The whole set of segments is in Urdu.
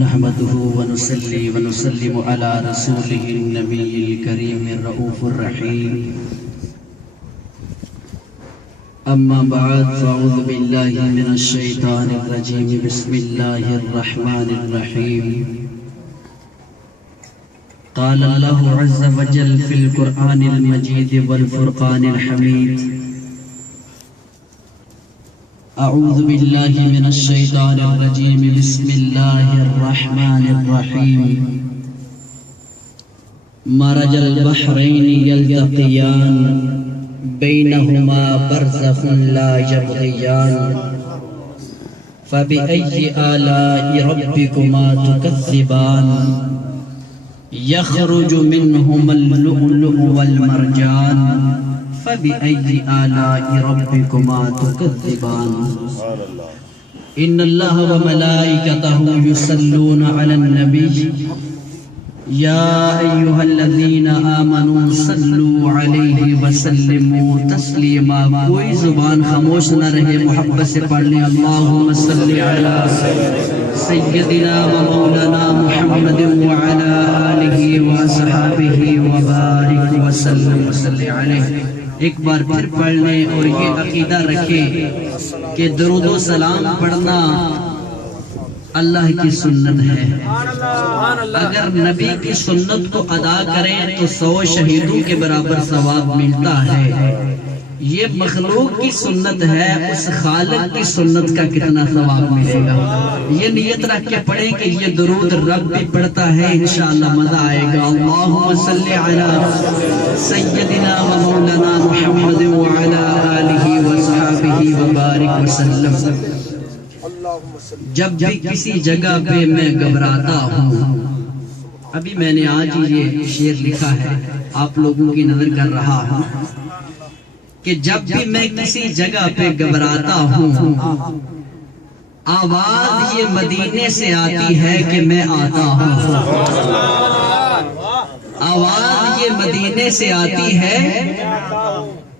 نحمده ونصلي ونسلم على رسوله النبي الكريم الرؤوف الرحيم أما بعد فأعوذ بالله من الشيطان الرجيم بسم الله الرحمن الرحيم قال الله عز وجل في القرآن المجيد والفرقان الحميد أعوذ بالله من الشيطان الرجيم بسم الله الرحمن الرحيم مرج البحرين يلتقيان بينهما برزخ لا يبغيان فبأي آلاء ربكما تكذبان يخرج منهما اللؤلؤ والمرجان فبأي آلاء ربكما تكذبان إن الله وملائكته يصلون على النبي يا أيها الذين آمنوا صلوا عليه وسلموا تسليما کوئی زبان خاموش نہ رہے، محبت سے پڑھ لیں اللهم صل على سيدنا ومولانا محمد وعلى آله وصحابه وبارك وسلم وصل عليه۔ ایک بار پھر پڑھ لیں اور یہ عقیدہ رکھیں کہ درود و سلام پڑھنا اللہ کی سنت ہے۔ اگر نبی کی سنت کو ادا کریں تو 100 شہیدوں کے برابر ثواب ملتا ہے۔ یہ مخلوق کی سنت ہے، اس خالق کی سنت کا کتنا ثواب ملے گا؟ یہ نیت رکھ کے پڑھیں کہ یہ درود رب بھی پڑھتا ہے، انشاءاللہ مزہ آئے گا۔ اللہم صلی علی سیدنا و مولانا محمد وعلی آلہ وصحابہ وبارک وسلم۔ جب بھی کسی جگہ پہ میں گھبراتا ہوں، ابھی میں نے آج یہ شعر لکھا ہے، آپ لوگوں کی نظر کر رہا ہوں کہ جب بھی میں کسی جگہ پہ گھبراتا ہوں، آواز یہ مدینے سے آتی ہے کہ میں آتا ہوں۔ آواز یہ مدینے سے آتی ہے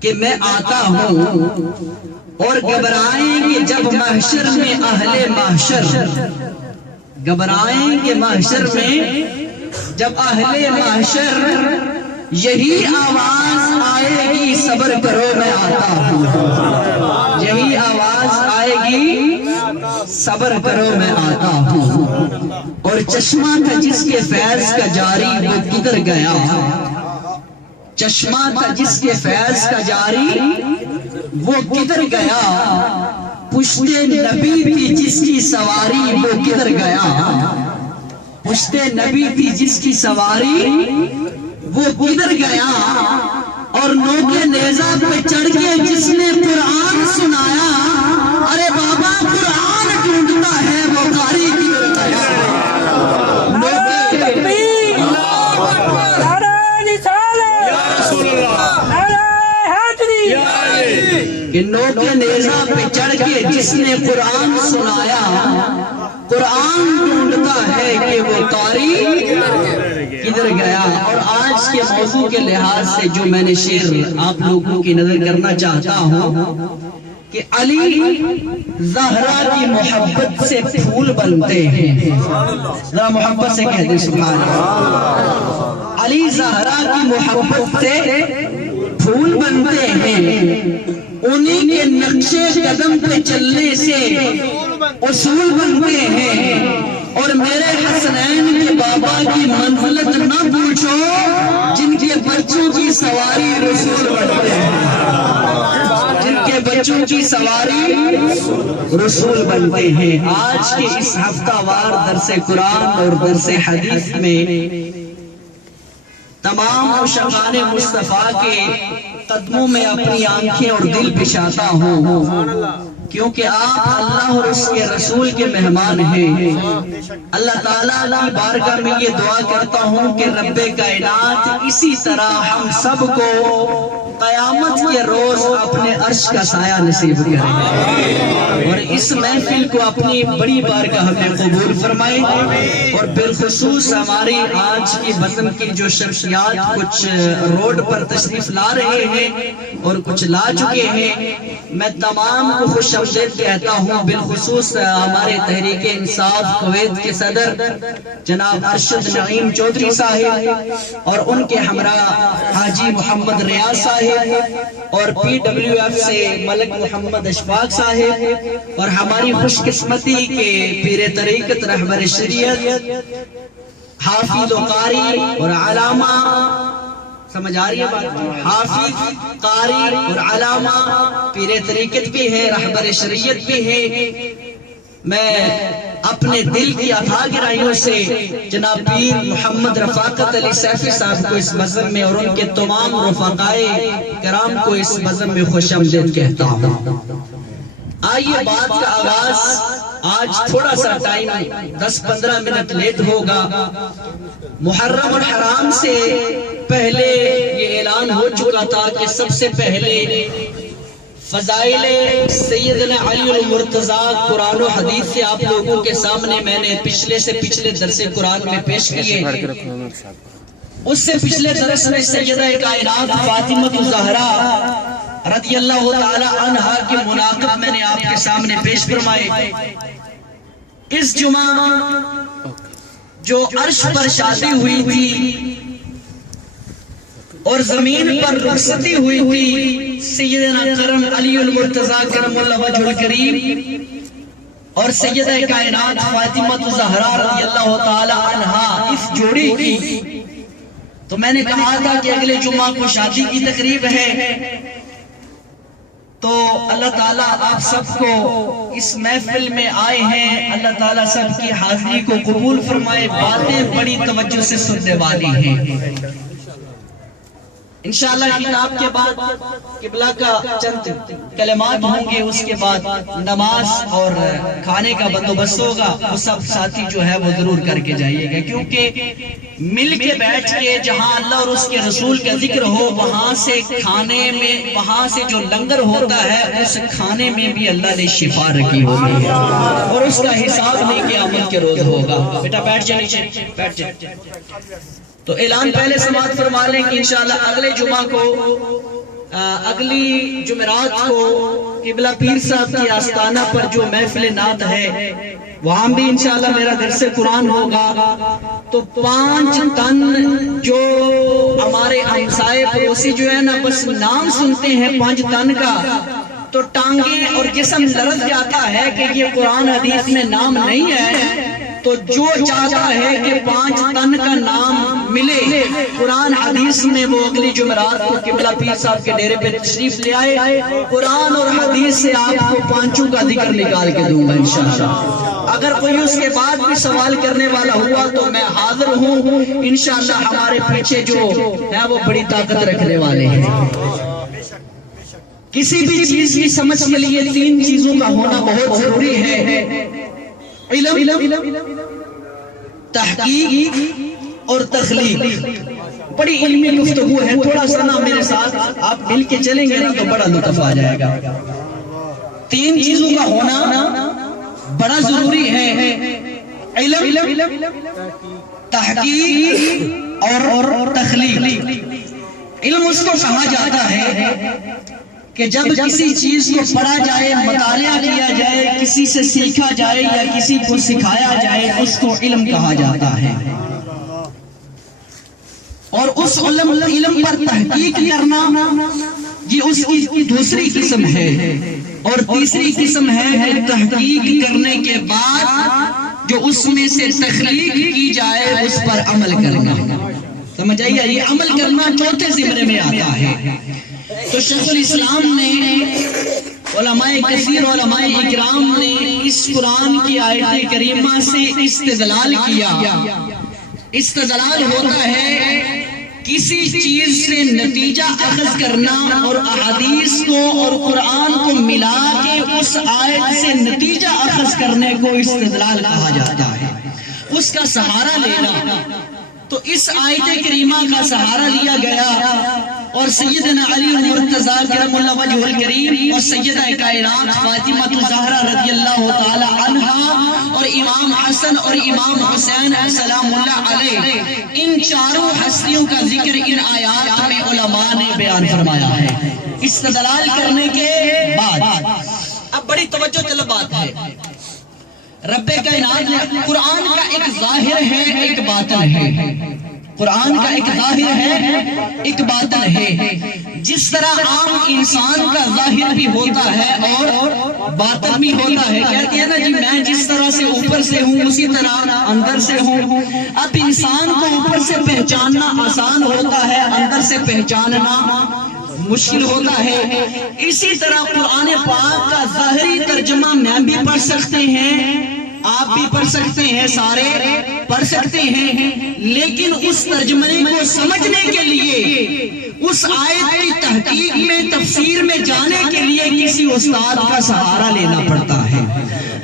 کہ میں آتا ہوں، اور گھبرائیں گے جب محشر میں اہل محشر، گھبرائیں گے محشر میں جب اہل محشر، یہی آواز آئے گی صبر کرو میں آتا ہوں۔ یہی آواز آئے گی صبر کرو میں آتا ہوں۔ اور چشمہ تھا جس کے فیض کا جاری وہ کدھر گیا؟ چشمہ تھا جس کے فیض کا جاری وہ کدھر گیا؟ پشت نبی تھی جس کی سواری وہ کدھر گیا؟ پشت نبی تھی جس کی سواری وہ کدھر گیا؟ اور نوکے نیزہ پہ چڑھ کے جس نے قرآن سنایا، ارے بابا قرآن ڈھونڈتا ہے وہ قاری کدھر گیا؟ نوکے نیزہ پہ چڑھ کے جس نے قرآن سنایا، قرآن ڈھونڈتا ہے کہ وہ قاری کدھر گیا؟ اور آج کے موضوع کے لحاظ سے جو میں نے شعر آپ لوگوں کی نظر کرنا چاہتا ہوں کہ علی زہرا کی محبت سے پھول بنتے ہیں۔ ذرا محبت سے کہہ دیں سبحان اللہ۔ علی زہرا کی محبت سے پھول بنتے ہیں، انہی کے نقشے قدم پہ چلنے سے اصول بنتے ہیں۔ اور میرے حسنین کے بابا کی منزلت نہ پوچھو، جن کے بچوں کی سواری رسول بنتے ہیں، جن کے بچوں کی سواری رسول بنتے ہیں۔ آج کے اس ہفتہ وار درس قرآن اور درس حدیث میں تمام عاشقان مصطفیٰ کے قدموں میں اپنی آنکھیں اور دل بچھاتا ہوں، کیونکہ آپ اللہ اور اس کے رسول کے مہمان ہیں۔ اللہ تعالیٰ کی بارگاہ میں یہ دعا کرتا ہوں کہ رب کائنات اسی طرح ہم سب کو قیامت کے روز اپنے عرش کا سایہ نصیب کرے، اور اس محفل کو اپنی بڑی بارگاہ میں قبول فرمائے، اور بالخصوص ہماری آج کی بزم کی جو شخصیات کچھ روڈ پر تشریف لا رہے ہیں اور کچھ لا چکے ہیں، میں تمام کو خوش آمدید کہتا ہوں، بالخصوص ہمارے تحریک انصاف کویت کے صدر جناب ارشد نعیم چودھری صاحب اور ان کے ہمراہ حاجی محمد ریاض صاحب، اور پی ڈبلیو ایف سے ملک محمد اشفاق صاحب، اور ہماری خوش قسمتی کے پیر طریقت رہبر شریعت حافظ و قاری اور علامہ، سمجھ آ رہی ہے بات، حافظ قاری اور علامہ پیر طریقت بھی ہے، رہبر شریعت بھی ہے۔ میں اپنے دل کی اتھاہ گہرائیوں سے جناب پیر محمد رفاقت علی سیفی صاحب کو اس بزم میں اور ان کے تمام رفقائے کرام کو اس بزم میں خوش آمدید کہتا ہوں۔ آئیے بات کا آغاز، آج تھوڑا سا ٹائم 10-15 منٹ لیٹ ہوگا۔ محرم الحرام سے پہلے یہ اعلان ہو چکا تھا کہ سب سے پہلے فضائل سیدنا علی المرتضیٰ قرآن و حدیث سے آپ لوگوں کے سامنے میں نے پچھلے سے پچھلے درس قرآن میں پیش کیے، اس سے پچھلے درس میں سیدہ کائنات فاطمہ الزہرا رضی اللہ تعالی عنہا کے مناقب میں نے آپ کے سامنے پیش فرمائے۔ اس جمعہ جو عرش پر شادی ہوئی تھی اور زمین پر رخصتی ہوئی تھی سیدنا کرم علی المرتضیٰ کرم اللہ وجہ الکریم اور سیدہ کائنات فاطمہ الزہرا رضی اللہ تعالی عنہا، اس جوڑی کی، تو میں نے کہا تھا کہ اگلے جمعہ کو شادی کی تقریب ہے، تو اللہ تعالیٰ آپ سب کو اس محفل میں آئے ہیں، اللہ تعالیٰ سب کی حاضری کو قبول فرمائے، باتیں بڑی توجہ سے سننے والی ہیں۔ انشاءاللہ کتاب کے بعد قبلہ کا چند کلمات ہوں گے، اس کے بعد نماز اور کھانے کا بندوبست ہوگا، وہ سب ساتھی جو ہے وہ ضرور کر کے جائیے گا، کیونکہ مل کے بیٹھ کے جہاں اللہ اور اس کے رسول کا ذکر ہو، وہاں سے کھانے میں، وہاں سے جو لنگر ہوتا ہے اس کھانے میں بھی اللہ نے شفا رکھی ہوگی ہے، اور اس کا حساب نہیں قیامت کے روز ہوگا۔ بیٹا بیٹھ جائے نیچے، بیٹھ جائے۔ تو اعلان پہلے سماعت فرما لیں کہ انشاءاللہ اگلے جمعہ کو، اگلی جمعرات کو قبلہ پیر صاحب کی آستانہ پر جو محفل نعت ہے وہاں بھی انشاءاللہ میرا درس قرآن ہوگا، تو 5 تن جو ہمارے ہمسائے پڑوسی جو ہے نا، بس نام سنتے ہیں 5 تن کا تو ٹانگیں اور جسم لرز جاتا ہے کہ یہ قرآن حدیث میں نام نہیں ہے، تو جو چاہتا ہے کہ 5 تن کا نام ملے قرآن حدیث میں، وہ اگلی جمعرات کو قبلہ پیر صاحب کے ڈیرے پہ تشریف لے آئے، قرآن اور حدیث سے آپ کو 5 کا ذکر نکال کے دوں گا انشاءاللہ۔ اگر کوئی اس کے بعد بھی سوال کرنے والا ہوا تو میں حاضر ہوں، انشاءاللہ ہمارے پیچھے جو ہے وہ بڑی طاقت رکھنے والے ہیں۔ کسی بھی چیز کی سمجھ کے لیے 3 چیزوں کا ہونا بہت ضروری ہے، علم، تحقیق اور تخلیق۔ بڑی علمی گفتگو ہے، تھوڑا سا نا میرے ساتھ آپ مل کے چلیں گے نا تو بڑا لطف آ جائے گا۔ 3 چیزوں کا ہونا بڑا ضروری ہے، علم، تحقیق اور تخلیق۔ علم اس کو کہا جاتا ہے کہ جب کسی چیز کو پڑھا جائے، مطالعہ کیا جائے، کسی سے سیکھا جائے یا کسی کو سکھایا جائے، اس کو علم کہا جاتا ہے، اور اس علم پر تحقیق کرنا یہ اس کی دوسری قسم ہے، اور تیسری قسم ہے کہ تحقیق کرنے کے بعد جو اس میں سے تخلیق کی جائے اس پر عمل کرنا۔ سمجھ آئیے، یہ عمل کرنا چوتھے زمرے میں آتا ہے۔ تو شیخ الاسلام نے، علماء کثیر علماء اکرام نے اس قرآن کی آیت کریمہ سے استدلال کیا۔ استدلال ہوتا ہے کسی چیز سے نتیجہ اخذ کرنا، اور احادیث کو اور قرآن کو ملا کے اس آیت سے نتیجہ اخذ کرنے کو استدلال کہا جاتا ہے، اس کا سہارا لینا۔ تو اس آیت کریمہ کا سہارا لیا گیا اور سیدنا علی المرتضیٰ کرم اللہ وجہ الکریم اور سیدہ کائنات فاطمہ الزہرا رضی اللہ تعالی عنہا اور امام حسن اور امام حسین سلام اللہ علیہ، ان چاروں ہستیوں کا ذکر ان آیات میں علماء نے بیان فرمایا ہے استدلال کرنے کے بعد۔ اب بڑی توجہ طلب بات ہے، رب کائنات نے قرآن کا ایک ظاہر ہے ایک باطن ہے، قرآن کا ایک ظاہر ہے ایک باطن ہے۔ جس طرح عام انسان کا ظاہر بھی ہوتا ہے اور باطن بھی ہوتا ہے، کہتے ہیں نا جی میں جس طرح سے اوپر سے ہوں اسی طرح اندر سے ہوں۔ اب انسان کو اوپر سے پہچاننا آسان ہوتا ہے، اندر سے پہچاننا مشکل ہوتا ہے۔ اسی طرح قرآن پاک کا ظاہری ترجمہ میں بھی پڑھ سکتے ہیں، آپ بھی پڑھ سکتے ہیں، سارے پڑھ سکتے ہیں، لیکن اس ترجمے کو سمجھنے کے لیے، اس آیت کی تحقیق میں تفسیر میں جانے کے لیے کسی استاد کا سہارا لینا پڑتا ہے۔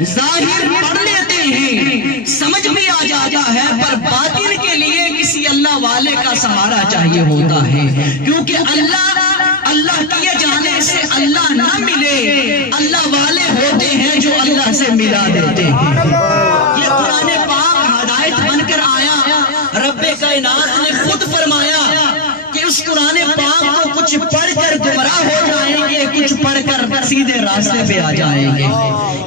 ظاہر پڑھ لیتے ہیں، سمجھ بھی آ جاتا ہے، پر باطن کے لیے کسی اللہ والے کا سہارا چاہیے ہوتا ہے، کیونکہ اللہ کیے جانے سے اللہ نہ ملے، اللہ والے ہوتے ہیں جو اللہ سے ملا دیتے ہیں۔ یہ قرآن پاک ہدایت بن کر آیا، رب کائنات نے خود فرمایا کہ اس قرآن پاک کو کچھ پڑھ کر گمراہ ہو جائیں گے، کچھ پڑھ کر سیدھے راستے پہ آ جائیں گے۔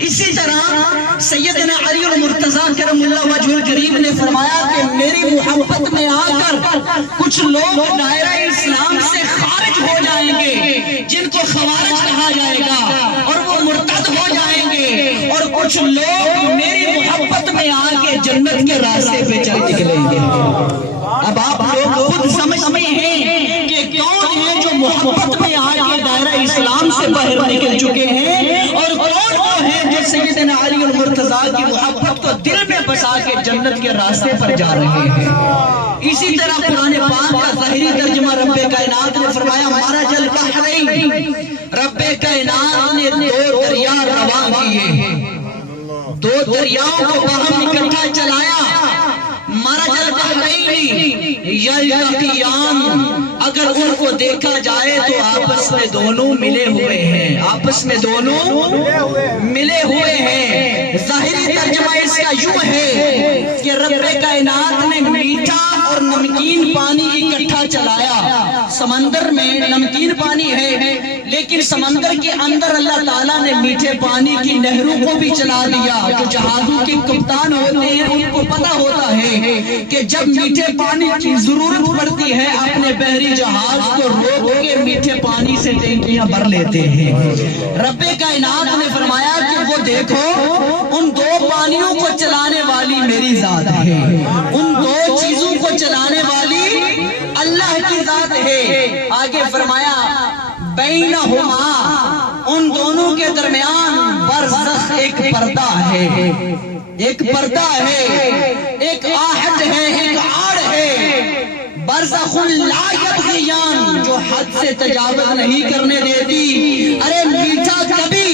اسی طرح سیدنا علی المرتضیٰ کرم اللہ وجہ الکریم نے فرمایا کہ میری محبت میں آ کر کچھ لوگ دائرہ اسلام سے خارج ہو جائیں گے، جن کو خوارج کہا جائے گا، اور وہ مرتد ہو جائیں گے، اور کچھ لوگ میری محبت میں آ کے جنت کے راستے پہ چل نکلیں گے۔ اب آپ لوگ خود سمجھتے ہیں کہ کون ہیں جو محبت میں آ کے دائرہ اسلام سے باہر نکل چکے ہیں، اور کون وہ ہیں جو سیدنا علی المرتضیٰ کی محبت کو دل میں بسا کے جنت کے راستے پر جا رہے ہیں۔ اسی طرح قرآن پاک کا ظاہری ترجمہ رب کائنات نے فرمایا مرج البحرین، رب کائنات نے دو دریا رواں کیے، دو دریاؤں کو باہم اکٹھا چلایا۔ مرج البحرین یلتقیان، اگر ان کو دیکھا جائے تو آپس میں دونوں ملے ہوئے ہیں، آپس میں دونوں ملے ہوئے ہیں۔ ظاہری ترجمہ اس کا یوں ہے کہ رب کائنات نے میٹھا اور نمکین پانی اکٹھا چلایا۔ سمندر میں نمکین پانی ہے، لیکن سمندر کے اندر اللہ تعالیٰ نے میٹھے پانی کی نہروں کو بھی چلا دیا۔ جو جہازوں کے کپتان ہوتے ہیں ان کو پتا ہوتا ہے کہ جب میٹھے پانی کی ضرورت پڑتی ہے اپنے بحری جہاز کو روک کے میٹھے پانی سے ٹینکیاں بھر لیتے ہیں۔ رب کائنات نے فرمایا کہ وہ دیکھو ان دو پانیوں کو چلانے والی میری ذات ہے، ان دو چیزوں کو چلانے والی اللہ کی ذات ہے۔ آگے فرمایا بینہما، ان دونوں کے درمیان برزخ ایک پردہ ہے، ایک پردہ ہے، ایک آہت ہے، ایک آڑ ہے۔ برزخ لا یبغیان، جو حد سے تجاوز نہیں کرنے دیتی۔ ارے میٹھا کبھی،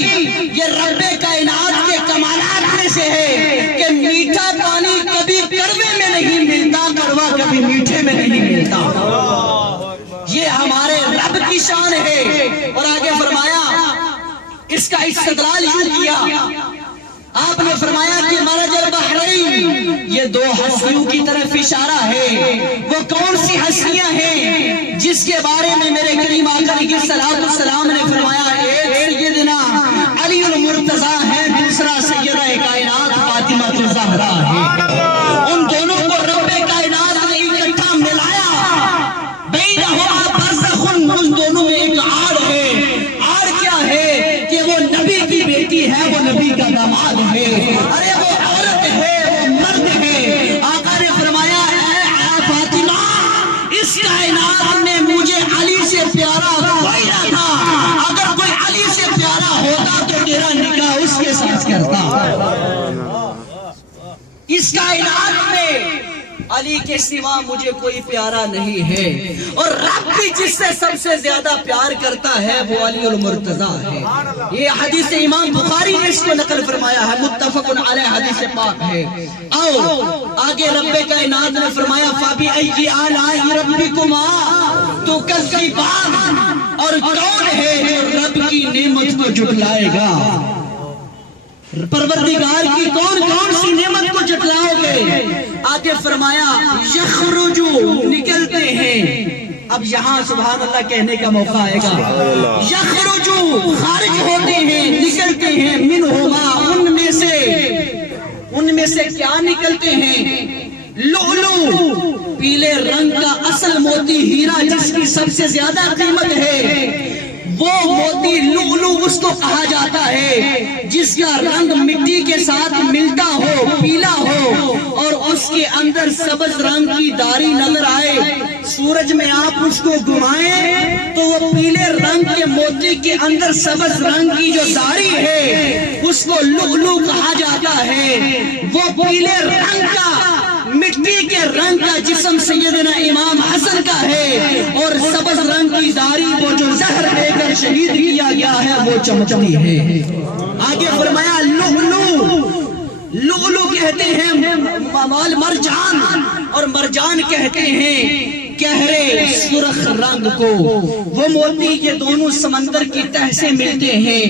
یہ رب کائنات کے کمالات میں سے ہے کہ میٹھا پانی کبھی کڑوے میں نہیں ملتا، کڑوا کبھی میٹھے میں نہیں ملتا۔ یہ ہمارے رب کی شان ہے۔ اور آگے فرمایا اس کا استدلال یوں کیا، آپ نے فرمایا کہ مرج البحرین، یہ دو ہستیوں کی طرف اشارہ ہے۔ وہ کون سی ہستیاں ہیں جس کے بارے میں میرے کریم آقا علیہ السلام نے فرمایا ایک سیدنا علی المرتضیٰ ہے، دوسرا سیدہ کائنات فاطمہ الزہرا ہے۔ ان دونوں کو رب کائنات نے اکٹھا ملایا۔ بینہما برزخ، ان دونوں میں ایک آڑ ہے۔ آڑ کیا ہے کہ وہ نبی کی بیٹی ہے، وہ نبی کا داماد ہے۔ ارے وہ عورت ہے، وہ مرد ہے۔ آقا نے فرمایا اے فاطمہ، اس کائنات میں مجھے علی سے پیارا کوئی نہ تھا، اگر کوئی علی سے پیارا ہوتا تو تیرا نکاح اس کے ساتھ کرتا۔ اس کائنات میں علی کے سوا مجھے کوئی پیارا نہیں ہے، اور رب بھی جس سے سب سے زیادہ پیار کرتا ہے وہ علی المرتضیٰ ہے۔ یہ حدیث امام بخاری نے اس کو نقل فرمایا ہے، متفق علیہ حدیث پاک ہے۔ آؤ آگے رب کائنات نے فرمایا فَبِأَيِّ آلَاءِ رَبِّكُمَا تکذبان، اور کون ہے جو رب کی نعمت کو جھٹلائے گا؟ پروردگار کی کون کون سی نعمت کو جھٹلاؤ گے؟ آگے فرمایا یخرجو، نکلتے ہیں. اب یہاں سبحان اللہ کہنے کا موقع آئے گا. یخرجو، خارج ہوتے ہیں، نکلتے ہیں. منہما، ان میں سے کیا نکلتے ہیں؟ لؤلؤ، پیلے رنگ کا اصل موتی ہیرا جس کی سب سے زیادہ قیمت ہے، وہ موتی لؤلؤ اس کو کہا جاتا ہے جس کا رنگ مٹی کے ساتھ ملتا ہو، پیلا ہو، اور اس کے اندر سبز رنگ کی داری نظر آئے. سورج میں آپ اس کو گھمائیں تو وہ پیلے رنگ کے موتی کے اندر سبز رنگ کی جو داری ہے اس کو لؤلؤ کہا جاتا ہے. وہ پیلے رنگ کا، مٹی کے رنگ کا جسم سیدنا امام حسن کا ہے، اور سبز رنگ کی داڑھی وہ جو زہر دے کر شہید کیا گیا ہے وہ چمکتی ہے. آگے فرمایا لؤلؤ کہتے ہیں مرجان، اور مرجان کہتے ہیں گہرے سرخ رنگ کو. وہ موتی کے دونوں سمندر کی تہ سے ملتے ہیں.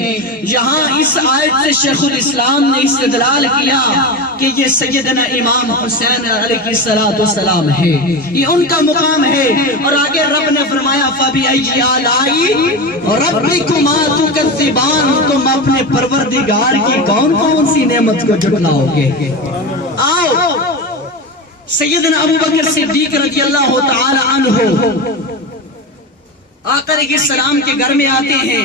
یہاں اس آیت سے شیخ الاسلام نے استدلال کیا کہ یہ سیدنا امام حسین علیہ السلام ہے، یہ ان کا مقام ہے. اور آگے رب نے فرمایا فَبِأَيِّ آلَاءِ رَبِّكُمَا تُكَذِّبَانِ، تم اپنے پروردگار کی کون کون سی نعمت کو جھٹلاؤ گے؟ آؤ سیدنا ابو بکر صدیق رضی اللہ تعالی عنہ آقا علیہ السلام کے گھر میں آتے ہیں.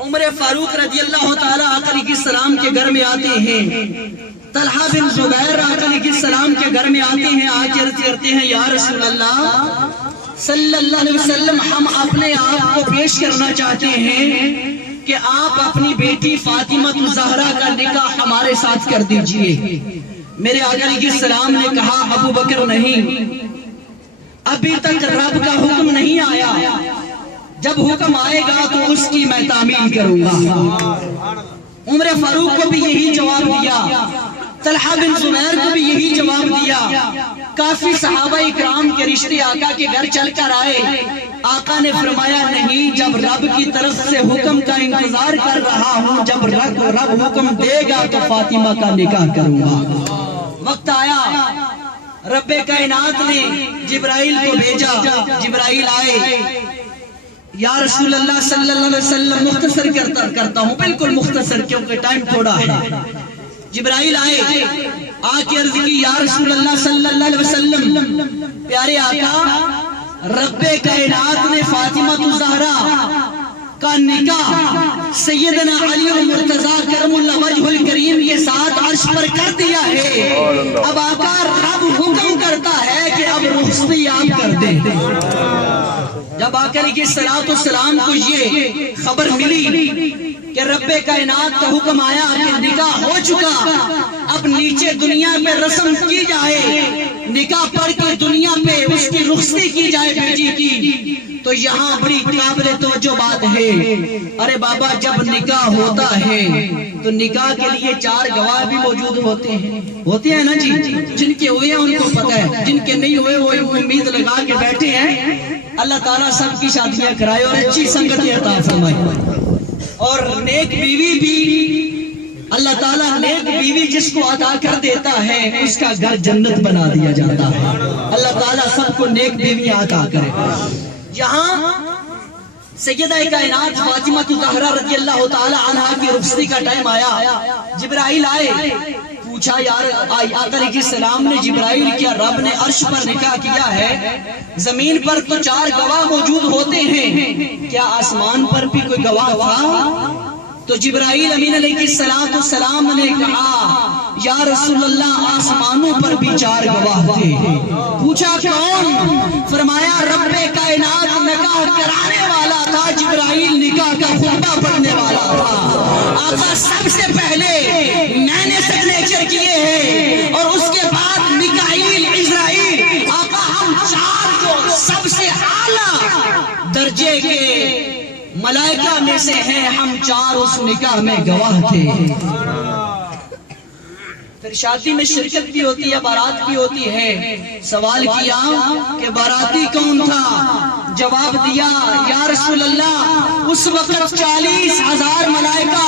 عمر فاروق رضی اللہ تعالی آقا علیہ السلام کے گھر میں آتے ہیں. طلحہ بن زبیر آقا علیہ السلام کے گھر میں آتے ہیں. آج عرض کرتے ہیں یا رسول اللہ صلی اللہ علیہ وسلم، ہم اپنے آپ کو پیش کرنا چاہتے ہیں کہ آپ اپنی بیٹی فاطمہ الزہرا کا نکاح ہمارے ساتھ کر دیجئے. میرے آقا علیہ السلام نے کہا ابو بکر نہیں، ابھی تک رب کا حکم نہیں آیا، جب حکم آئے گا تو اس کی میں تعمیل کروں گا. عمر فاروق کو بھی یہی جواب دیا، طلحہ بن زبیر کو بھی یہی جواب دیا. کافی صحابہ اکرام کے رشتے آقا کے گھر چل کر آئے. آقا نے فرمایا نہیں، جب رب کی طرف سے حکم کا انتظار کر رہا ہوں، جب رب حکم دے گا تو فاطمہ کا نکاح کروں گا. وقت آیا، رب کائنات نے جبرائیل کو بھیجا. جبرائیل آئے. یا رسول اللہ صلی اللہ علیہ وسلم، مختصر کرتا ہوں، بالکل مختصر کیونکہ ٹائم تھوڑا ہے. جبرائیل آئے، آ کے عرض کی یا رسول اللہ صلی اللہ علیہ وسلم، پیارے آقا رب کائنات نے فاطمہ الزہرا کا نکاح سیدنا علی المرتضیٰ کرم اللہ وجہ الکریم کے ساتھ عرش پر کر دیا ہے. اب آقا رب حکم کرتا ہے کہ اب رخصتی آپ کر دیں. جب آقا علیہ السلام کو یہ خبر ملی کہ رب کائنات کا حکم آیا کہ نکاح ہو چکا، اب نیچے دنیا پہ رسم کی جائے، نکاح پڑھ کے دنیا پہ اس کی رخصتی کی جائے بیٹی کی، تو یہاں بڑی قابل توجہ بات ہے. ارے بابا جب نکاح ہوتا ہے تو نکاح کے لیے 4 گواہ بھی موجود ہوتے ہیں نا جی. جن کے ہوئے ہیں ان کو پتہ ہے، جن کے نہیں ہوئے وہ امید لگا کے بیٹھے ہیں. اللہ تعالیٰ سب کی شادیاں کرائے اور اچھی سنگتی عطا فرمائے. اور نیک بیوی بھی اللہ تعالیٰ نیک بیوی جس کو عطا کر دیتا ہے اس کا گھر جنت بنا دیا جاتا ہے. اللہ تعالیٰ سب کو نیک بیویاں عطا کرے. یہاں سیدہ کائنات فاطمہ الزہرا رضی اللہ تعالی عنہا کی رخصتی کا ٹائم آیا. جبرائیل آئے، پوچھا یار آقا علیہ السلام نے جبرائیل کیا رب نے عرش پر نکاح کیا ہے، زمین پر تو 4 گواہ موجود ہوتے ہیں، کیا آسمان پر بھی کوئی گواہ تھا؟ تو جبرائیل امین علیہ السلام نے کہا یا رسول اللہ آسمانوں پر بھی 4 گواہ تھے. پوچھا کون؟ فرمایا رب کائنات نکاح کرانے والا تھا، جبرائیل نکاح کا خطبہ پڑھنے والا تھا. آقا سب سے پہلے میں نے سگنیچر کیے ہیں اور اس کے بعد میکائیل، عزرائیل، آقا ہم 4 جو سب سے اعلیٰ درجے کے ملائکہ میں سے ہیں، ہم 4 اس نکاح میں گواہ تھے. پھر شادی میں شرکت بھی ہوتی ہے، بارات بھی ہوتی ہے. سوال کیا کہ باراتی کون تھا؟ جواب دیا یا رسول اللہ اس وقت 40,000 ملائکہ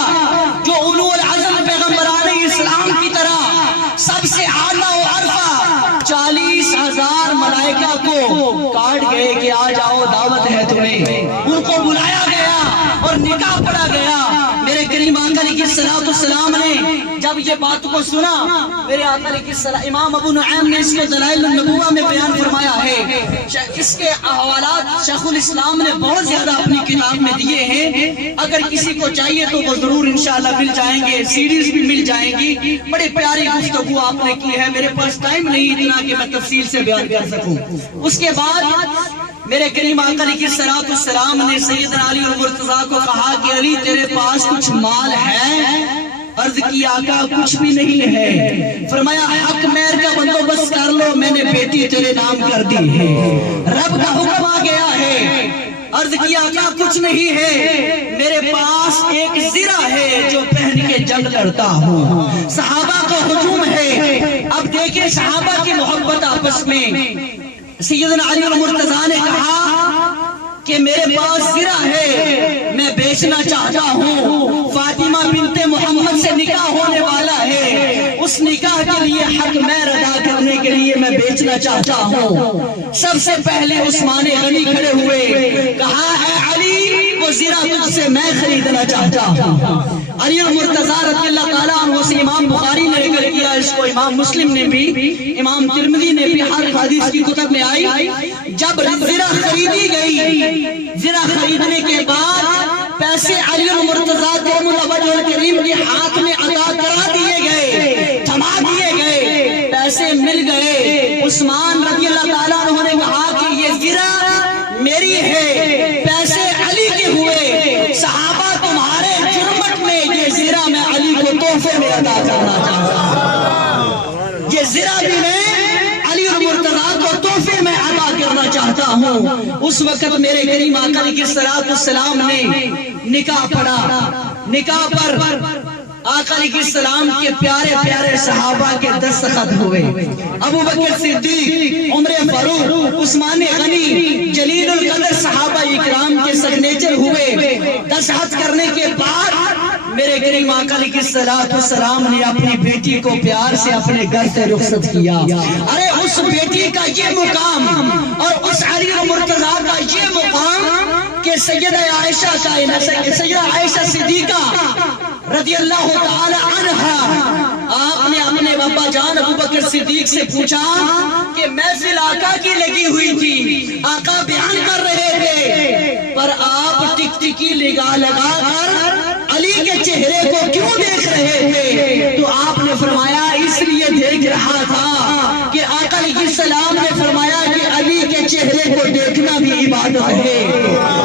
جو اولو العزم پیغمبران اسلام کی طرح سب سے اعلیٰ و عرفہ 40,000 ملائکہ کو کاٹ گئے کہ آ جاؤ دعوت ہے تمہیں. ان کو بلایا گیا اور نکاح پڑھا گیا. میرے کریم آقا علیہ السلام نے جب یہ بات کو سنا، میرے آقا علیہ السلام امام ابو نعیم نے اس کو دلائل النبوہ میں بیان فرمایا ہے. اس کے حوالات شیخ الاسلام نے بہت زیادہ اپنی کتاب میں دیے ہیں. اگر کسی کو چاہیے تو وہ ضرور انشاءاللہ مل جائیں گے، سیریز بھی مل جائیں گی. بڑی پیاری گفتگو آپ نے کی ہے. میرے پاس ٹائم نہیں اتنا کہ میں تفصیل سے بیان کر سکوں. اس کے بعد میرے کریم آقا علیہ السلام نے سیدنا علی المرتضیٰ کو کہا کہ علی تیرے پاس کچھ مال ہے؟ عرض کی آقا کچھ بھی نہیں ہے. فرمایا حق مہر کا بندوبست کر لو، میں نے بیٹی تیرے نام کر دی ہے. رب کا حکم آ گیا ہے. عرض کی آقا کچھ نہیں ہے، میرے پاس ایک زرہ ہے جو پہن کے جنگ کرتا ہوں. صحابہ کا ہجوم ہے. اب دیکھیں صحابہ کی محبت آپس میں. سیدنا علی المرتضیٰ نے کہا کہ میرے پاس زرہ ہے، میں بیچنا چاہتا ہوں. فاطمہ بنت محمد سے نکاح ہونے والا ہے، اس نکاح کے لیے حق مہر ادا کرنے کے لیے میں بیچنا چاہتا ہوں. سب سے پہلے عثمان غنی کھڑے ہوئے، کہا اے علی وہ زرہ تجھ سے میں خریدنا چاہتا ہوں. علی المرتضیٰ رضی اللہ تعالیٰ عنہ سے امام بخاری نے ذکر کیا، اس کو امام مسلم نے بھی، امام ترمذی نے بھی، ہر حدیث کی کتب میں آئی. جب زرہ خریدی گئی، زرہ خریدنے کے بعد پیسے علی المرتضیٰ وجہ کریم کے ہاتھ میں عطا کرا دیے گئے، تھما دیے گئے، پیسے مل گئے. عثمان رضی اللہ تعالیٰ عنہ نے کہا کہ یہ زرہ میری ہے، پیسے علی کے ہوئے. صحابہ تمہارے جرمٹ میں یہ زرہ میں علی کو تحفے میں عطا کرنا چاہتا ہوں. یہ زرہ بھی میں علی المرتضیٰ کو تحفے میں عطا کرنا چاہتا ہوں. اس وقت میرے کریم آقا علیہ السلام نے نکاح پڑھا. نکاح پر آقا علیہ السلام کے پیارے پیارے صحابہ کے دستخط ہوئے. ابو بکر صدیق، عمر فاروق، عثمان غنی، جلیل القدر صحابہ اکرام کے سگنیچر ہوئے. دستخط کرنے کے بعد میرے کریم آقا علیہ السلام نے اپنی بیٹی کو پیار سے اپنے گھر سے رخصت کیا. ارے اس بیٹی کا یہ مقام اور اس علی المرتضیٰ کا یہ مقام کہ سیدہ عائشہ سیدہ عائشہ صدیقہ رضی اللہ تعالی عنہا، آپ نے اپنے بابا جان ابو بکر صدیق سے پوچھا کہ محفل آقا کی لگی ہوئی تھی، آقا بیان کر رہے تھے، پر آپ ٹک ٹکی لگا کر علی کے چہرے کو کیوں دیکھ رہے تھے؟ تو آپ نے فرمایا اس لیے دیکھ رہا تھا کہ آقا علیہ السلام نے فرمایا کہ علی کے چہرے کو دیکھنا بھی عبادت ہے.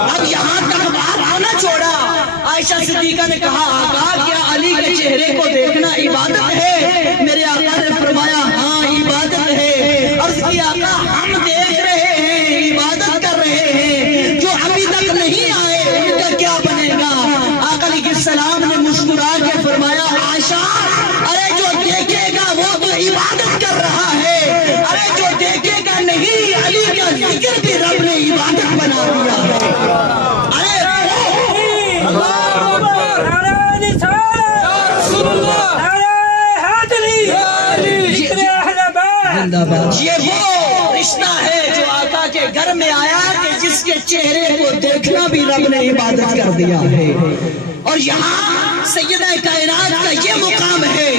اب یہاں تک بات آنا چھوڑا. عائشہ صدیقہ نے کہا آقا کیا علی کے چہرے کو دیکھنا عبادت ہے؟ میرے آقا نے فرمایا ہاں عبادت ہے. عرض کی آقا ہم دیکھ رہے ہیں، عبادت کر رہے ہیں، جو ابھی تک نہیں آئے ان کا کیا بنے گا؟ آقا علیہ السلام نے مسکرا کے فرمایا عائشہ ارے جو دیکھے گا وہ تو عبادت کر رہا ہے، ارے جو دیکھے گا نہیں، علی کا ذکر بھی رب نے عبادت بنا دیا ہے. یہ وہ رشتہ ہے جو آقا کے گھر میں آیا کہ جس کے چہرے کو دیکھنا بھی رب نے عبادت کر دیا ہے. اور یہاں سیدہ کائنات کا یہ مقام ہے.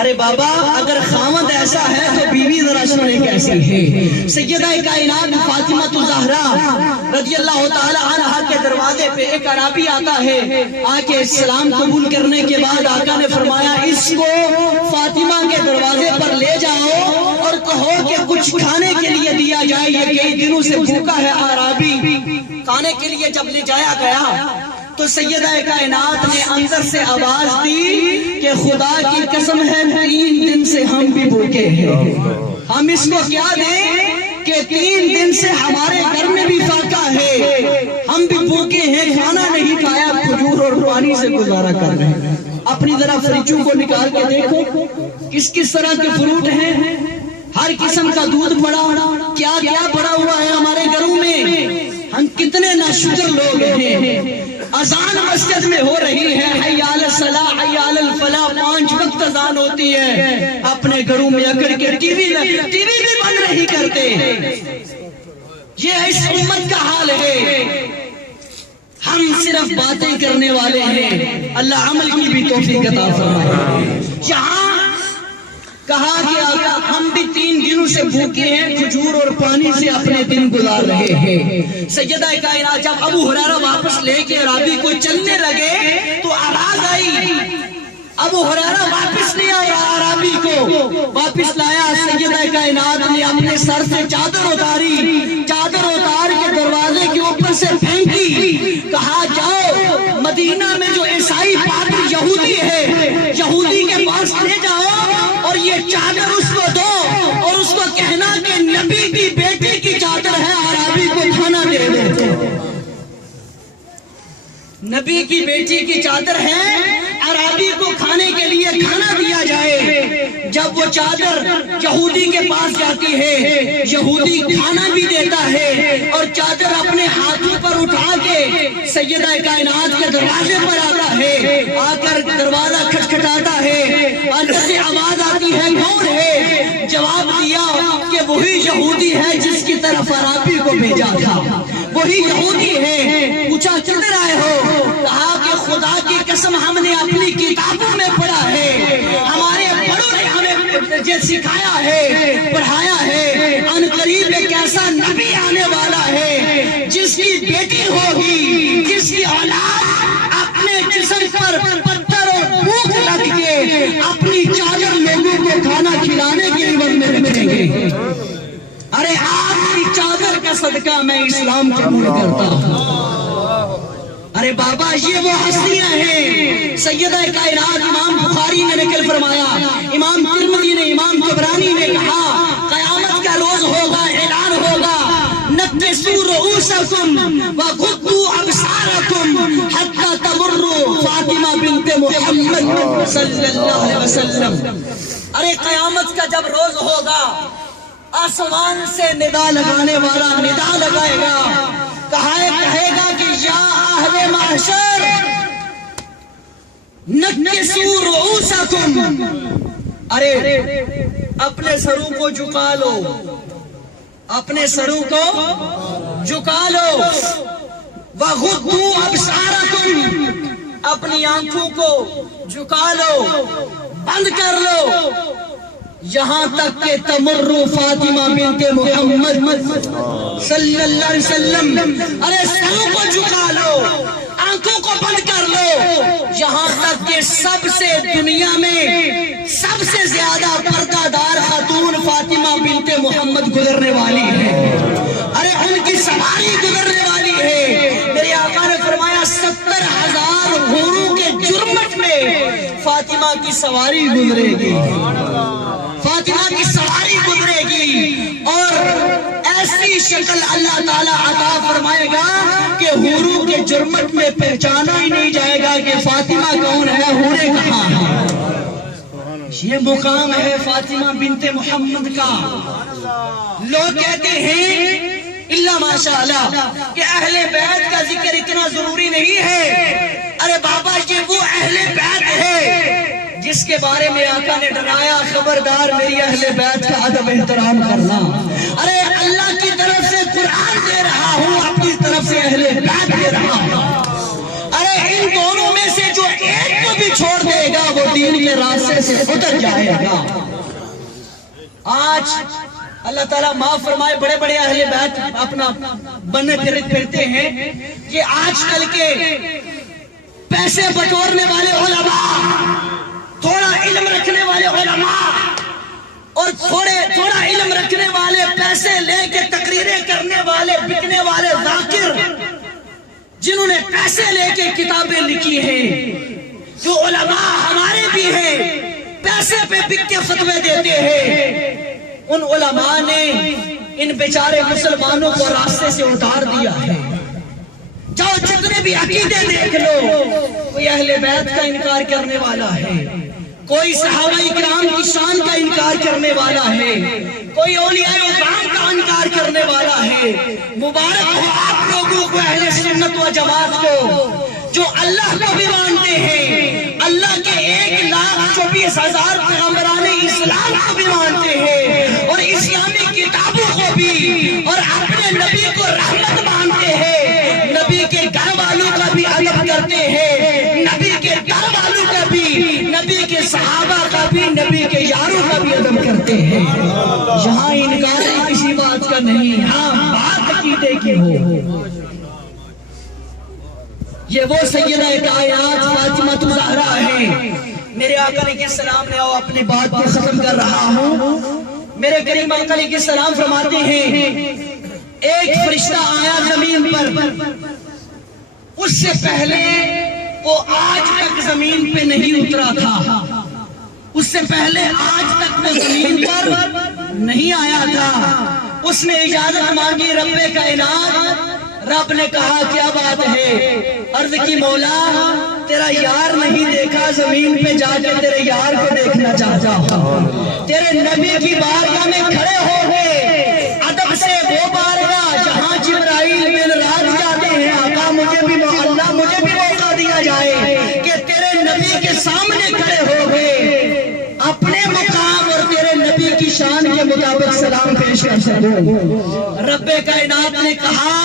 ارے بابا اگر خاوند ایسا ہے تو بیوی ذرا سنے کیسی ہے. سیدہ کائنات فاطمہ الزہرا رضی اللہ تعالی عنہا کے دروازے پہ ایک عربی آتا ہے. آ کے اسلام قبول کرنے کے بعد آقا نے فرمایا اس کو فاطمہ کے دروازے پر لے جاؤ اور کہو کہ کچھ کھانے کے لیے دیا جائے، یہ کئی دنوں سے بھوکا ہے عربی. کھانے کے لیے جب لے جایا گیا تو سیدہ کائنات نے اندر سے آواز دی کہ خدا کی قسم ہے 3 دن سے ہم بھی بھوکے ہیں. ہم اس کو کیا دیں کہ 3 دن سے ہمارے گھر میں بھی فاقہ ہے، ہم بھی بھوکے ہیں، کھانا نہیں کھایا، کھجور اور پانی سے گزارا کر رہے ہیں. اپنی ذرا فریجوں کو نکال کے دیکھو کس کس طرح کے فروٹ ہیں. ہر قسم کا دودھ پڑا، کیا کیا پڑا ہوا ہے ہمارے گھروں میں. شکر لوگ ہیں. اذان مسجد میں ہو رہی ہے، حی علی الصلاح حی علی الفلاح، 5 وقت اذان ہوتی ہے، اپنے گھروں میں اکڑ کے ٹی وی بھی بند نہیں کرتے. یہ اس امت کا حال ہے. ہم صرف باتیں کرنے والے ہیں، اللہ عمل کی بھی توفیق عطا فرمائے. یہاں کہا گیا ہم بھی 3 دنوں سے بھوکے ہیں، کھجور اور پانی سے اپنے دن گزار رہے ہیں. سیدہ کائنات جب ابو ہریرہ واپس لے کے عرابی کو چلنے لگے تو آواز آئی. ابو ہریرہ واپس لے آیا، عرابی کو واپس لایا. سیدہ کائنات نے اپنے سر سے چادر اتاری، چادر اتار کے دروازے کے اوپر سے پھینکی. کہا جاؤ مدینہ میں جو عیسائی پادری یہودی ہے، یہودی کے پاس لے جاؤ اور یہ چادر اس کو دو اور اس کو کہنا کہ نبی کی بیٹی کی چادر ہے، عرابی کو کھانا دے دو. نبی کی بیٹی کی چادر ہے، عرابی کو کھانے کے لیے کھانا دیا جائے. جب وہ چادر یہودی کے پاس جاتی ہے، یہودی کھانا بھی دیتا ہے اور چادر اپنے ہاتھوں پر اٹھا کے سیدہ کائنات کے دروازے پر آتا ہے. آ کر دروازہ کھٹکھٹاتا ہے، اندر سے آواز آتی ہے کون ہے؟ جواب دیا کہ وہی یہودی ہے جس کی طرف عرابی کو بھیجا تھا، وہی یہودی ہے. پوچھا کدھر آئے ہو؟ کہا کہ خدا کی قسم ہم نے اپنی کتابوں میں پڑھا ہے، ہمارے بڑوں نے ہمیں سکھایا ہے، پڑھایا ہے، ان قریب ایک ایسا نبی آنے والا ہے جس کی بیٹی ہوگی، جس کی اولاد اپنے جسم پر پتھر اور بھوک لگ کے اپنی چادر لوگوں کو کھانا کھلانے کے عوض میں رکھیں گے. ارے آپ کی چادر کا صدقہ میں اسلام قبول کرتا ہوں. ارے بابا یہ وہ ہستیاں ہیں. سیدہ کائنات امام بخاری نے نقل فرمایا، امام ترمذی نے، امام طبرانی نے کہا قیامت کا روز ہوگا، اعلان ہوگا نکسوا رؤوسکم وغضوا ابصارکم حتی تمر فاطمہ بنت محمد صلی اللہ علیہ وسلم. ارے قیامت کا جب روز ہوگا، آسمان سے ندا لگانے والا ندا لگائے گا، کہے گا کہ یا اہل محشر نکسوا رؤوسکم. ارے اپنے سروں کو جھکا لو، اپنے سروں کو جھکا لو. وغضوا ابصارکم، اپنی آنکھوں کو جھکا لو، بند کر لو، یہاں تک کہ تمر فاطمہ بنت محمد صلی اللہ علیہ وسلم. ارے سروں کو جھکا لو، آنکھوں کو بند کر لو، یہاں تک کہ سب سے دنیا میں سب سے زیادہ پردہ دار خاتون فاطمہ بنت محمد گزرنے والی ہے. ارے ان کی سواری گزرنے والی ہے. میرے آقا نے فرمایا 70,000 حوروں کے جرمٹ میں فاطمہ کی سواری گزرے گی، فاطمہ کی سواری گزرے گی. اور ایسی شکل اللہ تعالیٰ عطا فرمائے گا کہ حوروں کے جرمٹ میں پہچانا ہی نہیں جائے گا کہ فاطمہ کون ہے، حوریں کہاں ہیں. یہ مقام ہے فاطمہ بنت محمد کا. لوگ کہتے ہیں اللہ ماشاءاللہ کہ اہل بیت کا ذکر اتنا ضروری نہیں ہے. ارے بابا یہ وہ اہل بیت ہے جس کے بارے میں آقا نے ڈرایا خبردار میری اہل بیت کا ادب احترام کرنا. ارے اللہ کی طرف سے قرآن دے رہا ہوں، اپنی طرف سے اہل بیت دے رہا ہوں. ارے ان دونوں میں سے جو ایک کو بھی چھوڑ دے گا وہ دین کے راستے سے اتر جائے گا. آج اللہ تعالیٰ معاف فرمائے بڑے بڑے اہل بیت اپنا بننے پھرتے ہیں. یہ آج کل کے پیسے بٹورنے والے علماء، تھوڑا علم رکھنے والے علماء اور تھوڑا علم رکھنے والے، پیسے لے کے تقریریں کرنے والے، بکنے والے ذاکر، جنہوں نے پیسے لے کے کتابیں لکھی ہیں، جو علماء ہمارے بھی ہیں، پیسے پہ بک کے فتوے دیتے ہیں. ان علماء نے ان بیچارے مسلمانوں کو راستے سے اتار دیا ہے. جاؤ جتنے بھی عقیدے دیکھ لو، کوئی اہل بیت کا انکار کرنے والا ہے، کوئی صحابہ کرام کی شان کا انکار کرنے والا ہے، کوئی اولیاء کرام کا انکار کرنے والا ہے۔ مبارک ہو آپ لوگوں کو، اہل سنت و جماعت کو، جو اللہ کو بھی مانتے ہیں، اللہ کے 1,24,000 پیغمبران اسلام کو بھی مانتے ہیں، اور اسلامی کتابوں کو بھی، اور اپنے نبی کو رحمت مانتے ہیں، نبی کے گھر والوں کا بھی ادب کرتے ہیں، نبی کے گھر والوں کا بھی، نبی کے صحابہ کا بھی، نبی کے یاروں کا بھی ادب کرتے ہیں۔ یہاں انکار کسی بات کا نہیں، ہاں بات عقیدے کی ہو۔ یہ وہ سیدہ کائنات فاطمہ الزہرا ہے۔ میرے آقا علیہ السلام نے اپنی بات کو ختم کر رہا ہوں۔ میرے کریم آقا علیہ السلام فرماتے ہیں ایک فرشتہ آیا زمین پر، اس سے پہلے وہ آج تک زمین پہ نہیں اترا تھا، اس سے پہلے آج تک وہ زمین پر نہیں آیا تھا۔ اس نے اجازت مانگی رب کائنات، رب نے کہا کیا بات ہے؟ عرض کی مولا تیرا یار نہیں دیکھا، زمین پہ جا کے تیرے یار کو دیکھنا چاہتا ہوں۔ تیرے نبی کی بارگاہ میں کھڑے ہو گئے، ادب سے وہ بارگاہ جہاں جبرائیل معراج جاتے ہیں۔ آقا مجھے بھی اللہ مجھے بھی موقع دیا جائے کہ تیرے نبی کے سامنے کھڑے ہو گئے، اپنے مقام اور تیرے نبی کی شان کے مطابق سلام پیش کر سکوں۔ رب کائنات نے کہا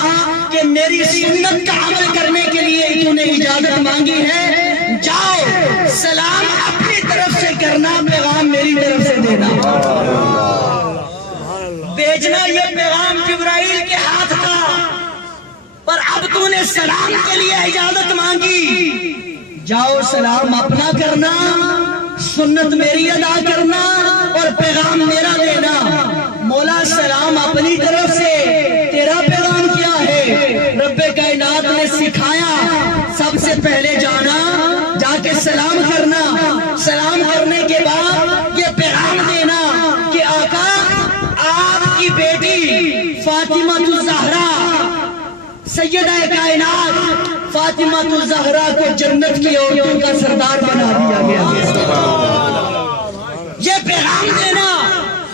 کہ میری سنت کا عمل کرنے کے لیے تو نے اجازت مانگی ہے، جاؤ سلام اپنی طرف سے کرنا، پیغام میری طرف سے دینا۔ بھیجنا یہ پیغام جبرائیل کے ہاتھ تھا، پر اب تو نے سلام کے لیے اجازت مانگی، جاؤ سلام اپنا کرنا، سنت میری ادا کرنا اور پیغام میرا دینا۔ مولا سلام اپنی طرف سے، تیرا پیغام کیا ہے؟ رب کائنات نے سکھایا سب سے پہلے جانا، جا کے سلام کرنا، سلام کرنے کے بعد یہ پیغام دینا کہ آقا آپ کی بیٹی فاطمہ الزہرا، سیدہ کائنات فاطمہ الزہرا کو جنت کی عورتوں کا سردار بنا دیا گیا۔ یہ پیغام دینا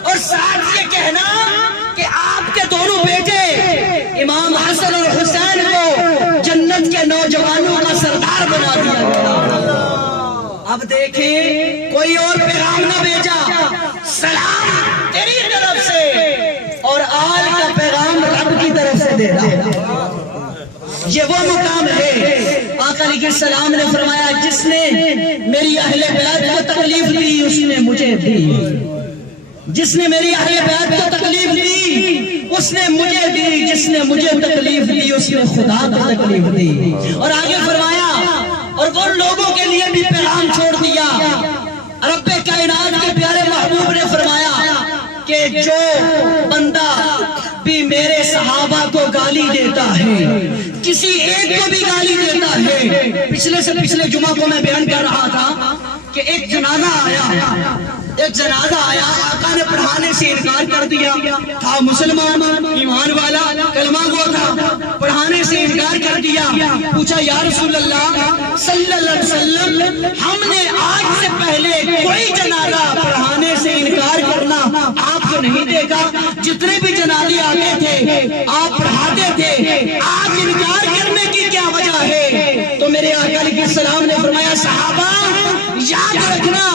اور ساتھ یہ کہنا کہ آپ کے دونوں بیٹے امام حسن اور حسین کو جنت کے نوجوانوں کا سردار بنا دیا گیا۔ اب دیکھیں کوئی اور پیغام نہ بھیجا، سلام تیری طرف سے اور آل کا پیغام رب کی طرف سے دے رہا۔ یہ وہ مقام ہے۔ آقا علیہ السلام نے فرمایا جس نے میری اہل بیت کو تکلیف دی اس نے مجھے دی، جس نے میری اہل بیت کو تکلیف دی اس نے مجھے دی، جس نے مجھے تکلیف دی اس نے خدا کو تکلیف دی۔ اور آگے فرمایا اور وہ لوگوں کے لیے بھی پیغام چھوڑ دیا۔ رب کائنات کے پیارے محبوب نے فرمایا کہ جو بندہ بھی میرے صحابہ کو گالی دیتا ہے، کسی ایک کو بھی گالی دیتا ہے۔ پچھلے جمعہ کو میں بیان کر رہا تھا کہ ایک جنازہ آیا، آقا نے پڑھانے سے انکار کر دیا، تھا مسلمان ایمان والا کلمہ گو تھا، پڑھانے سے انکار کر دیا۔ پوچھا یا رسول اللہ صلی اللہ علیہ وسلم ہم نے آج سے پہلے کوئی جنازہ پڑھانے سے انکار کرنا آپ کو نہیں دیکھا، جتنے بھی جنازے آتے تھے آپ پڑھاتے تھے، آج انکار کرنے کی کیا وجہ ہے؟ تو میرے آقا علیہ السلام نے فرمایا صحابہ یاد رکھنا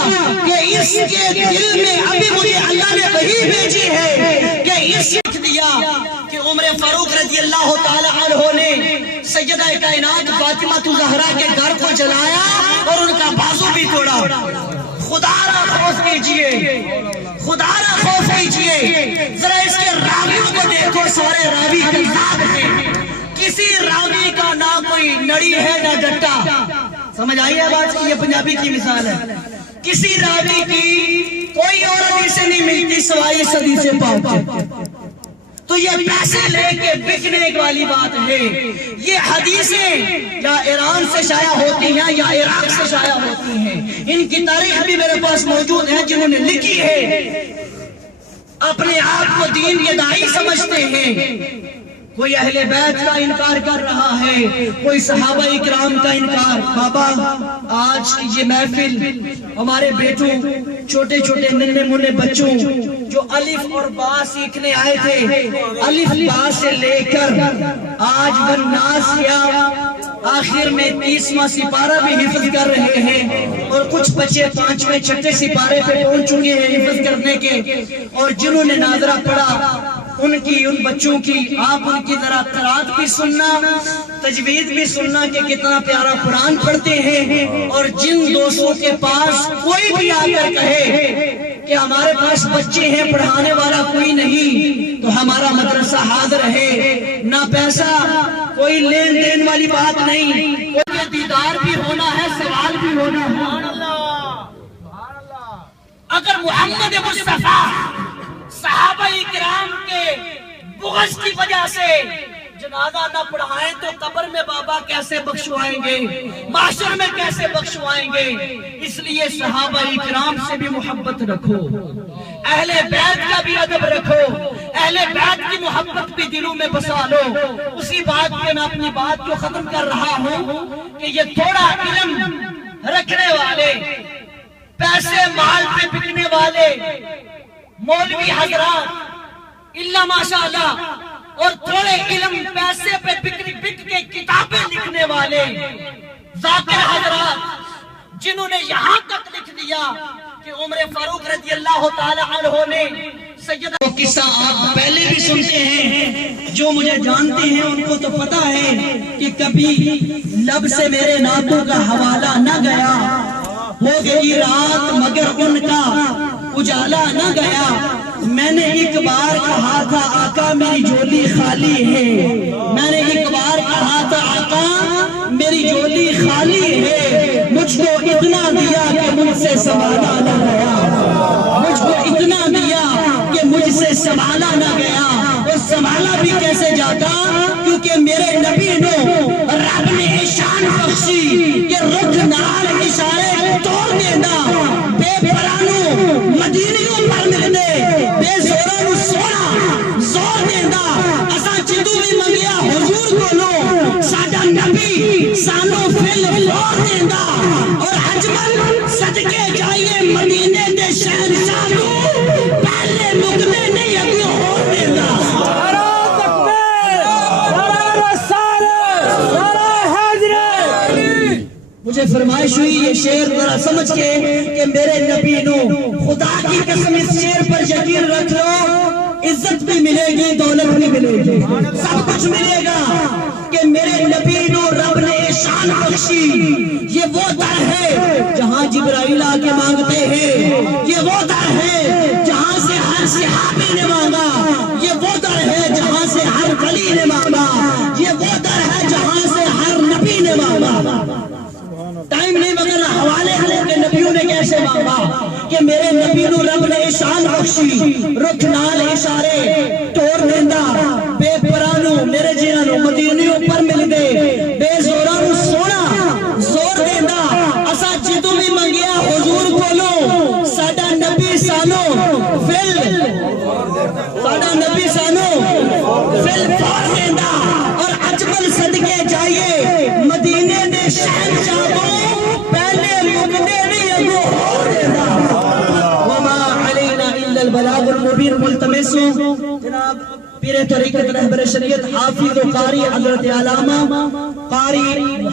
کہ اس کے دل میں ابھی مجھے اللہ نے وحی بھیجی ہے کہ اس دیا کہ عمر فاروق رضی اللہ تعالی عنہ نے سیدہ کائنات فاطمہ الزہرا کے گھر کو جلایا اور ان کا بازو بھی توڑا۔ خدا را خوف کیجئے، خدا را خوف کیجئے، ذرا اس کے راویوں کو دیکھو، سارے راوی کذاب ہیں، کسی راوی کا نہ کوئی نڑی ہے نہ ڈٹا۔ سمجھ آئی ہے بات؟ یہ پنجابی کی مثال ہے، کسی راوی کی کوئی اور حدیثیں نہیں ملتی سوائے اس حدیث پاک کے۔ تو یہ پیسے لے کے بکنے والی بات ہے۔ یہ حدیثیں یا ایران سے شائع ہوتی ہیں یا عراق سے شائع ہوتی ہیں، ان کی تاریخ بھی میرے پاس موجود ہے، جنہوں نے لکھی ہے، اپنے آپ کو دین کے داعی سمجھتے ہیں، کوئی اہل بیت کا انکار کر رہا ہے، کوئی صحابہ اکرام کا انکار۔ بابا آج کی یہ محفل ہمارے بیٹوں، چھوٹے چھوٹے ننھے منھے بچوں جو الف اور با سیکھنے آئے تھے، الف با سے لے کر آج والناس یا آخر میں 30واں سپارہ بھی حفظ کر رہے ہیں، اور کچھ بچے 5ویں 6ویں سپارے پہ پہنچ چکے ہیں حفظ کرنے کے، اور جنہوں نے ناظرہ پڑھا ان بچوں کی آپ ان کی ذرا قرات بھی سننا، تجوید بھی سننا کہ کتنا پیارا قرآن پڑھتے ہیں۔ اور جن دوستوں کے پاس کوئی بھی آ کر کہے کہ ہمارے پاس بچے ہیں پڑھانے والا کوئی نہیں، تو ہمارا مدرسہ حاضر ہے، نہ پیسہ کوئی لین دین والی بات نہیں، کوئی دیدار بھی ہونا ہے، سوال بھی ہونا ہے۔ اگر محمد مصطفیٰ صحابہ اکرام کے بغض کی وجہ سے جنازہ نہ پڑھائیں تو قبر میں بابا کیسے بخشوائیں گے، معاشر میں کیسے بخشوائیں گے؟ اس لیے صحابہ اکرام سے بھی محبت رکھو، اہل بیت کا بھی ادب رکھو، اہل بیت کی محبت بھی دلوں میں بسا لو۔ اسی بات پہ میں اپنی بات کو ختم کر رہا ہوں کہ یہ تھوڑا علم رکھنے والے، پیسے مال پہ بکنے والے مولوی حضرات اللہ ماشاءاللہ، اور تھوڑے علم پیسے پہ بک کے کتابیں لکھنے والے ذاکر حضرات، جنہوں نے یہاں تک لکھ دیا کہ عمر فاروق رضی اللہ تعالی عنہ نے سیدہ، وہ قصہ آپ پہلے بھی سنتے ہیں، جو مجھے جانتے ہیں ان کو تو پتا ہے کہ کبھی لب سے میرے نعتوں کا حوالہ نہ گیا، ہو گئی رات مگر ان کا اجالا نہ گیا۔ میں نے ایک بار کہا تھا آقا میری جھولی خالی ہے، میں نے ایک بار کہا تھا آقا میری جھولی خالی ہے، مجھ کو اتنا دیا کہ مجھ سے سنبھالا نہ گیا، مجھ کو اتنا دیا کہ مجھ سے سنبھالا نہ گیا۔ اور سنبھالا بھی کیسے جاتا؟ کیونکہ میرے نبی نے رب نے شان بخشی کہ رخ نال اشارے توڑ دینا، بے پرانو مدینیوں پر ملنے، بے زورانو سونا زور دینا، اسا جدو بھی منگیا حضور کو لو، ساڈا نبی سانو فل فلور دینا، اور حجمل صدقے جائیے مدینے دے شہر سانو پہلے مقدے نہیں اگو ہو دینا۔ مجھے فرمائش ہوئی یہ شعر ذرا سمجھ کے کہ میرے نبی نو، خدا کی قسم اس شعر پر یقین رکھ لو، عزت بھی ملے گی، دولت بھی ملے گی، سب کچھ ملے گا کہ میرے نبی نو رب نے شان بخشی۔ یہ وہ در ہے جہاں جبرائیل آ کے مانگتے ہیں، یہ وہ در ہے جہاں سے ہر صحابی نے مانگا، یہ وہ در ہے جہاں سے ہر ولی نے مانگا، یہ وہ در ہے جہاں سے ہر نبی نے مانگا۔ ٹائم نہیں مگر حوالے ہیں کہ نبیوں نے کیسے مانگا کہ میرے نبی نو رب نے شان بخشی، رخ نال اشارے توڑ دیندا، بے پرانو میرے جیانو مدینیوں پر مل گئے، بے زورانو سونا زور دیندا، اسا جدو بھی منگیا حضور کولو، ساڈا نبی سانو فل، ساڈا نبی سانو فل فور دیندا، اور اجمل صدقے جائیے مدینے دے شہر جاؤ، البلاغ المبین۔ ملتمس جناب پیر طریقت رہبر شریعت حافظ و قاری حضرت علامہ قاری